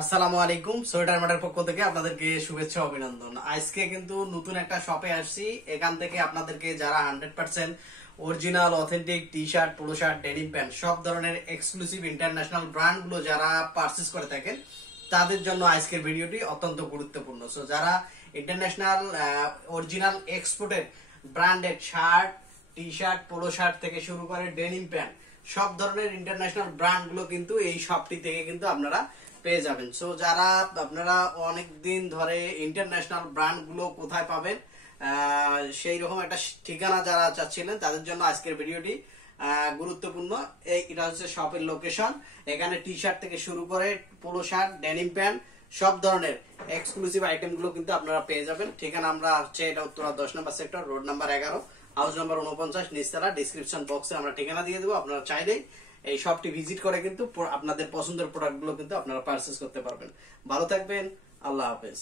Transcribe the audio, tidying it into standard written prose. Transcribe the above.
আসসালামু আলাইকুম। সোয়েটার মার্টের পক্ষ থেকে আপনাদেরকে শুভেচ্ছা অভিনন্দন। আজকে কিন্তু নতুন একটা শপে আসছি। এখান থেকে আপনাদেরকে যারা 100% original authentic T shirt, polo shirt, denim pant সব ধরনের এক্সক্লুসিভ ইন্টারন্যাশনাল ব্র্যান্ড গুলো যারা পারচেজ করে থাকেন তাদের জন্য আজকের ভিডিওটি অত্যন্ত গুরুত্বপূর্ণ। সো যারা international original exported branded shirt, T shirt, polo shirt থেকে শুরু করে ডেনিম প্যান্ট সব ধরনের ইন্টারন্যাশনাল ব্র্যান্ড গুলো কিন্তু এই শপটি থেকে কিন্তু আপনারা পেয়ে যাবেন। সো যারা আপনারা অনেক দিন ধরে ইন্টারন্যাশনাল ব্র্যান্ড গুলো কোথায় পাবেন সেই রকম একটা ঠিকানা যারা চাচ্ছিলেন তাদের জন্য আজকের ভিডিওটি গুরুত্বপূর্ণ। এটা হচ্ছে শপের লোকেশন। এখানে টি শার্ট থেকে শুরু করে পোলো শার্ট, ডেনিম প্যান্ট সব ধরনের এক্সক্লুসিভ আইটেম গুলো কিন্তু আপনারা পেয়ে যাবেন। ঠিকানা আমরা হচ্ছে এটা উত্তরা 10 নম্বর sector, road number 11, house number 49, নিচতলা। ডিসক্রিপশন বক্সে আমরা ঠিকানা দিয়ে দেবো। আপনারা চাইলেই এই শপটি ভিজিট করে কিন্তু আপনাদের পছন্দের প্রোডাক্ট গুলো কিন্তু আপনারা পারচেজ করতে পারবেন। ভালো থাকবেন। আল্লাহ হাফেজ।